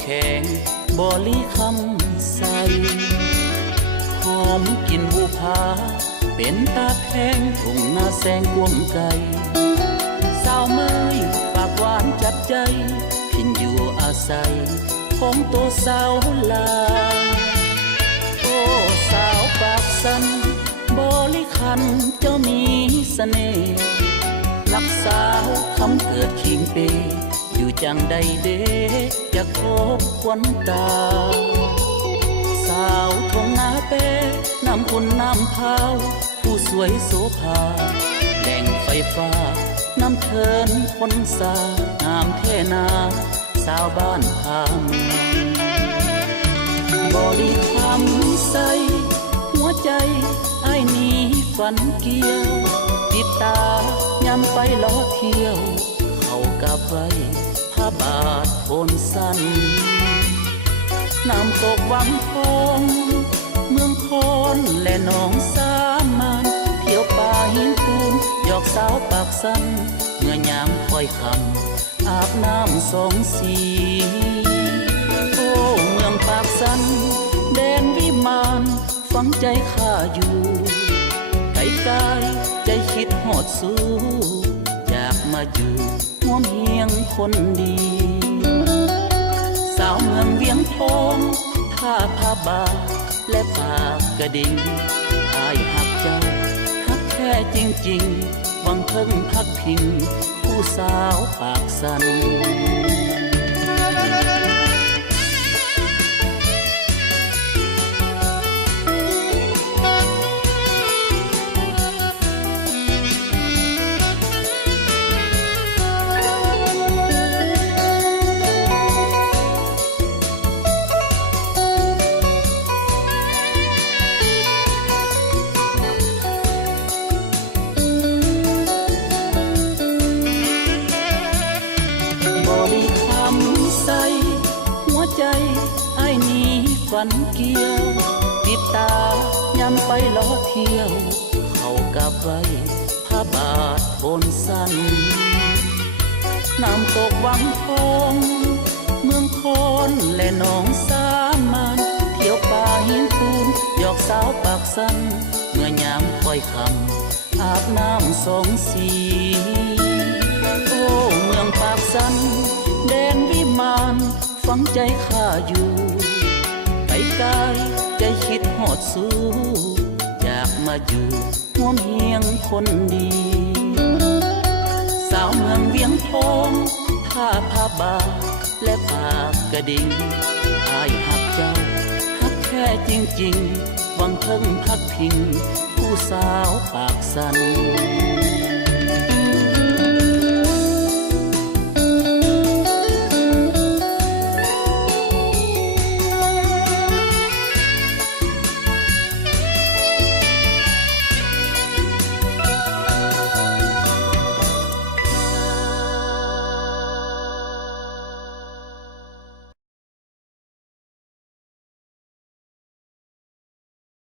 แข็งบ่ลีคำใสหอมกินบูพาเป็นตาแพงทุ่งนาแสงกวงไกลสาวเมยปากหวานจับใจพินอยู่อาศัยของตัวสาวลาโอ้สาวปากสันบริคันเจ้ามีเสน่ห์รักสาวคำเกิดขิงเปอยู่จังใดเด้จะคบควันตาสาวทงนาเป้น้ำอุ่นน้ำพาวผู้สวยโสภาแหล่งไฟฟ้าน้ำเทินคนสางามเทนาสาวบ้านพามบริคำใสหัวใจไอ้นี้ฝันเกี่ยวติดตายำไปล้อเที่ยวเข้ากับไว้ผ้าบาทโอนสั้นน้ำตกวังทองเมืองคอนและหนองสามานเที่ยวป่าหินปูนหยอกสาวปากสั้นเมื่อยามค่อยคำอาบน้ำสองสีโอ้เมืองปากสั้นแดนวิมานฝังใจข้าอยู่ไกลกายใจคิดหอดสู้อยากมาอยู่ห่วมเฮียงคนดีสาวเมืองเวียงทองท่าผ้าบาและปากกระดิ่งอ้ายหักเจ้าหักแท้จริงๆหวังเพิ่งพักพิงผู้สาวปากสันไอ้นี้ฝันเกี่ยวติดตายำไปล้อเที่ยวเข้ากับไว้ผ้าบาทโอนสั้นน้ำตกวังทองเมืองคอนและหนองสามานเที่ยวป่าหินปูนหยอกสาวปากสั้นเมื่อยามค่อยคำอาบน้ำสองสีโอ้เมืองปากสั้นแดนวิมานฝังใจข้าอยู่ไกลกายใจคิดหอดสู้อยากมาอยู่ห่วมเฮียงคนดีสาวเมืองเวียงทองท่าผ้าบาและปากกระดิ่งอ้ายหักเจ้าหักแท้จริงๆหวังเพิ่งพักพิงผู้สาวปากสัน